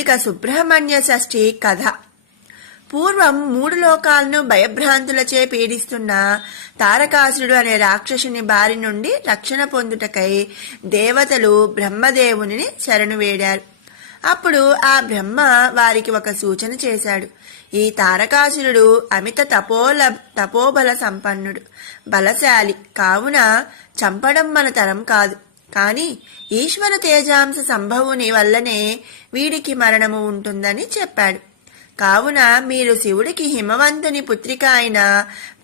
ఇక సుబ్రహ్మణ్య షష్ఠి కథ. పూర్వం 3 లోకాలను భయభ్రాంతులచే పీడిస్తున్న తారకాసురుడు అనే రాక్షసుని బారి నుండి రక్షణ పొందుటకై దేవతలు బ్రహ్మదేవుని శరణు వేడారు. అప్పుడు ఆ బ్రహ్మ వారికి ఒక సూచన చేశాడు. ఈ తారకాసురుడు అమిత తపోబల సంపన్నుడు, బలశాలి కావున చంపడం మన తరం కాదు. కాని ఈశ్వర తేజాంశ సంభవుని వల్లనే వీడికి మరణము ఉంటుందని చెప్పాడు. కావున మీరు శివుడికి హిమవంతుని పుత్రిక అయిన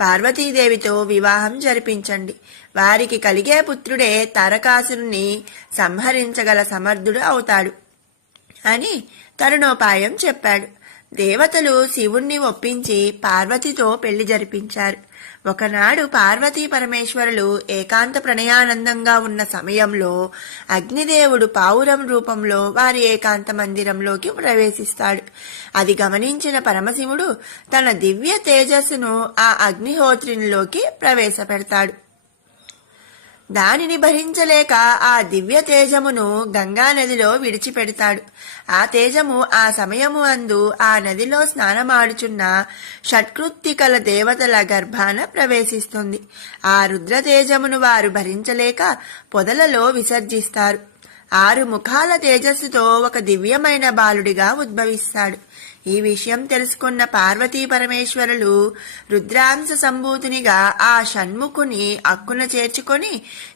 పార్వతీదేవితో వివాహం జరిపించండి. వారికి కలిగే పుత్రుడే తారకాసురుని సంహరించగల సమర్థుడు అవుతాడు అని తరుణోపాయం చెప్పాడు. దేవతలు శివుణ్ణి ఒప్పించి పార్వతితో పెళ్లి జరిపించారు. ఒకనాడు పార్వతీ పరమేశ్వరులు ఏకాంత ప్రణయానందంగా ఉన్న సమయంలో అగ్నిదేవుడు పావురం రూపంలో వారి ఏకాంత మందిరంలోకి ప్రవేశిస్తాడు. అది గమనించిన పరమశివుడు తన దివ్య తేజస్సును ఆ అగ్నిహోత్రినిలోకి ప్రవేశపెడతాడు. దానిని భరించలేక ఆ దివ్య తేజమును గంగా నదిలో విడిచిపెడతాడు. ఆ తేజము ఆ సమయము అందు ఆ నదిలో స్నానమాడుచున్న షట్కృత్తికల దేవతల గర్భాన ప్రవేశిస్తుంది. ఆ రుద్రతేజమును వారు భరించలేక పొదలలో విసర్జిస్తారు. 6 ముఖాల తేజస్సుతో ఒక దివ్యమైన బాలుడిగా ఉద్భవిస్తాడు. ఈ విషయం తెలుసుకున్న పార్వతీ పరమేశ్వరులు రుద్రాంశ సంభూతునిగా ఆ షణ్ముఖుని అక్కున చేర్చుకొని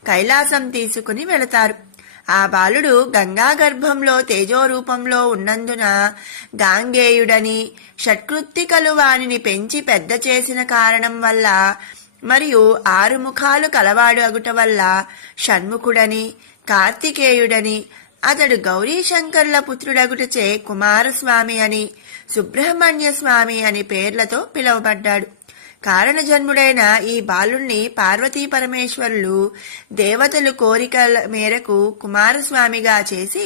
కైలాసం తీసుకుని వెళతారు. ఆ బాలుడు గంగా గర్భంలో తేజోరూపంలో ఉన్నందున గాంగేయుడని, షట్కృత్తికలు వానిని పెంచి పెద్ద చేసిన కారణం వల్ల మరియు 6 ముఖాలు కలవాడు అగుట వల్ల షణ్ముఖుడని, కార్తికేయుడని, అతడు గౌరీశంకర్ల పుత్రుడగుటచే కుమారస్వామి అని, సుబ్రహ్మణ్య స్వామి అని పేర్లతో పిలువబడ్డాడు. కారణజన్ముడైన ఈ బాలుణ్ణి పార్వతీ పరమేశ్వరులు దేవతలు కోరికల మేరకు కుమారస్వామిగా చేసి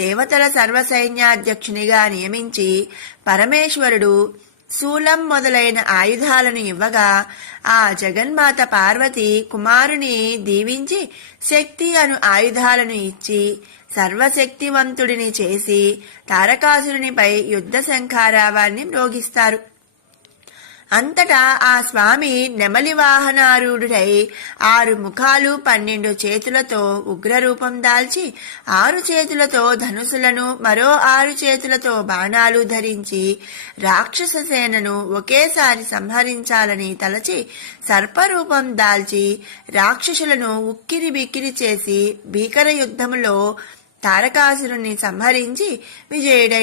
దేవతల సర్వసైన్యాధ్యక్షునిగా నియమించి పరమేశ్వరుడు శూలం మొదలైన ఆయుధాలను ఇవ్వగా ఆ జగన్మాత పార్వతి కుమారుని దీవించి శక్తి అను ఆయుధాలను ఇచ్చి సర్వశక్తివంతుడిని చేసి తారకాసురునిపై యుద్ధ శంఖారావాన్ని మ్రోగిస్తారు. అంతటా ఆ స్వామి నెమలి వాహనారూఢుడై 6 ముఖాలు 12 చేతులతో ఉగ్రరూపం దాల్చి 6 చేతులతో ధనుసులను మరో 6 చేతులతో బాణాలు ధరించి రాక్షస సేనను ఒకేసారి సంహరించాలని తలచి సర్పరూపం దాల్చి రాక్షసులను ఉక్కిరి బిక్కిరి చేసి భీకర యుద్ధములో తారకాసురుణ్ణి సంహరించి విజయుడై